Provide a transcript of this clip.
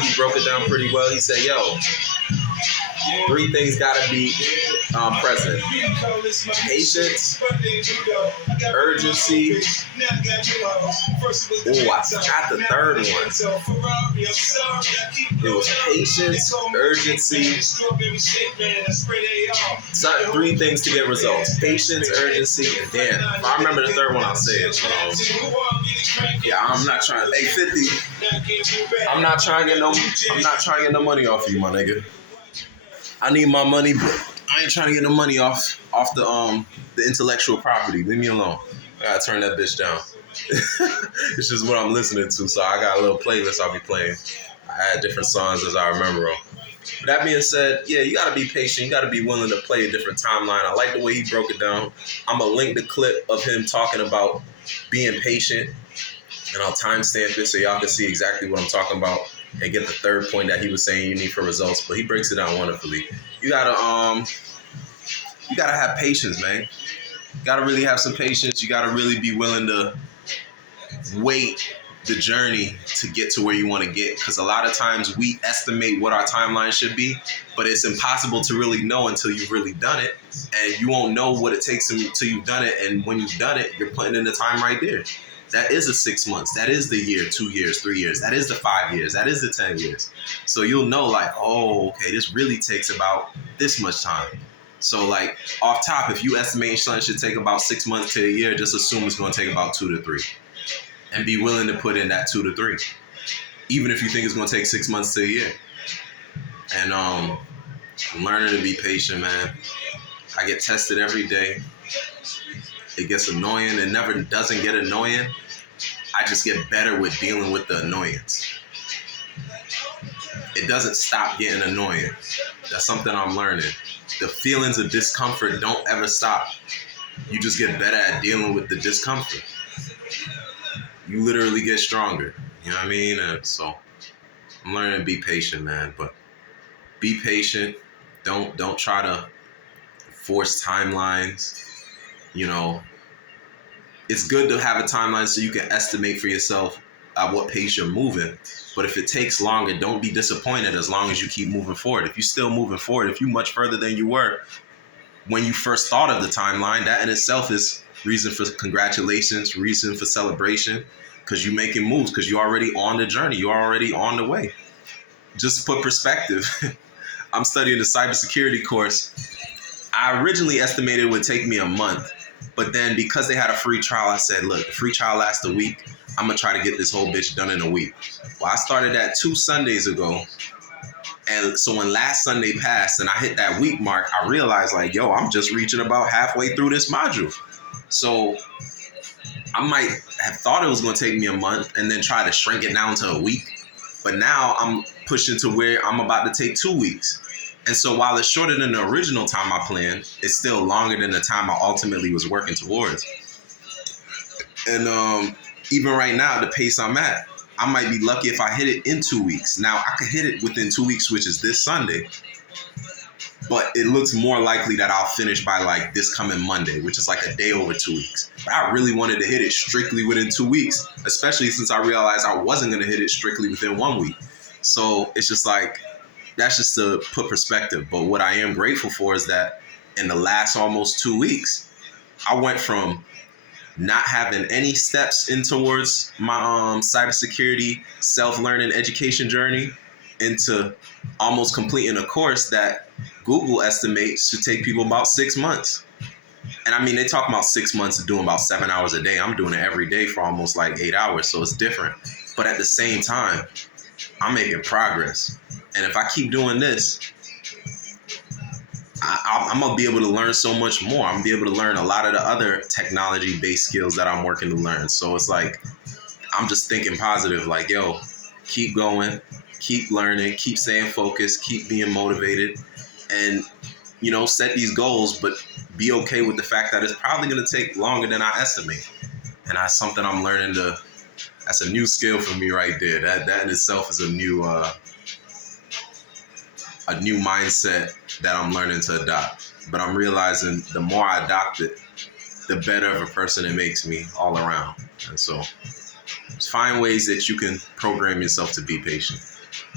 He broke it down pretty well. He said, yo, three things gotta be present: patience, urgency. Oh, I got the third one. It was patience, urgency. So, three things to get results: patience, urgency, and damn, if I remember the third one, I'll say it. Yeah, I'm not trying. Hey, 50. I'm not trying to get no money off you, my nigga. I need my money, but I ain't trying to get no money off the intellectual property. Leave me alone. I gotta turn that bitch down. It's just what I'm listening to, so I got a little playlist I'll be playing. I add different songs as I remember them. But that being said, yeah, you gotta be patient. You gotta be willing to play a different timeline. I like the way he broke it down. I'm gonna link the clip of him talking about being patient, and I'll timestamp it so y'all can see exactly what I'm talking about and get the third point that he was saying you need for results. But he breaks it down wonderfully. You gotta have patience, man. You gotta really have some patience. You gotta really be willing to wait the journey to get to where you want to get, because a lot of times we estimate what our timeline should be, but it's impossible to really know until you've really done it, and you won't know what it takes until you've done it. And when you've done it, you're putting in the time right there. That is the 6 months, that is the year, 2 years, 3 years, that is the 5 years, that is the 10 years. So you'll know, like, oh, okay, this really takes about this much time. So, like, off top, if you estimate something should take about 6 months to a year, just assume it's going to take about 2 to 3. And be willing to put in that 2 to 3, even if you think it's going to take 6 months to a year. And I'm learning to be patient, man. I get tested every day. It gets annoying. It never doesn't get annoying. I just get better with dealing with the annoyance. It doesn't stop getting annoying. That's something I'm learning. The feelings of discomfort don't ever stop. You just get better at dealing with the discomfort. You literally get stronger. You know what I mean? So I'm learning to be patient, man. But be patient. Don't try to force timelines. You know, it's good to have a timeline so you can estimate for yourself at what pace you're moving. But if it takes longer, don't be disappointed as long as you keep moving forward. If you're still moving forward, if you're much further than you were when you first thought of the timeline, that in itself is reason for congratulations, reason for celebration, because you're making moves, because you're already on the journey, you're already on the way. Just to put perspective, I'm studying the cybersecurity course. I originally estimated it would take me a month, but then because they had a free trial, I said, look, the free trial lasts a week. I'm gonna try to get this whole bitch done in a week. Well, I started that 2 Sundays ago. And so when last Sunday passed and I hit that week mark, I realized, like, yo, I'm just reaching about halfway through this module. So I might have thought it was going to take me a month and then try to shrink it down to a week. But now I'm pushing to where I'm about to take 2 weeks. And so while it's shorter than the original time I planned, it's still longer than the time I ultimately was working towards. And even right now, the pace I'm at, I might be lucky if I hit it in 2 weeks. Now, I could hit it within 2 weeks, which is this Sunday. But it looks more likely that I'll finish by like this coming Monday, which is like a day over 2 weeks. But I really wanted to hit it strictly within 2 weeks, especially since I realized I wasn't going to hit it strictly within 1 week. So it's just like, that's just to put perspective. But what I am grateful for is that in the last almost 2 weeks, I went from not having any steps in towards my cybersecurity self-learning education journey into almost completing a course that Google estimates should take people about 6 months. And I mean, they talk about 6 months of doing about 7 hours a day. I'm doing it every day for almost like 8 hours, so it's different. But at the same time, I'm making progress. And if I keep doing this, I'm going to be able to learn so much more. I'm going to be able to learn a lot of the other technology-based skills that I'm working to learn. So it's like, I'm just thinking positive, like, yo, keep going, keep learning, keep staying focused, keep being motivated, and, you know, set these goals, but be okay with the fact that it's probably going to take longer than I estimate. And that's something I'm learning to, that's a new skill for me right there. That in itself is a new mindset that I'm learning to adopt. But I'm realizing the more I adopt it, the better of a person it makes me all around. And so find ways that you can program yourself to be patient.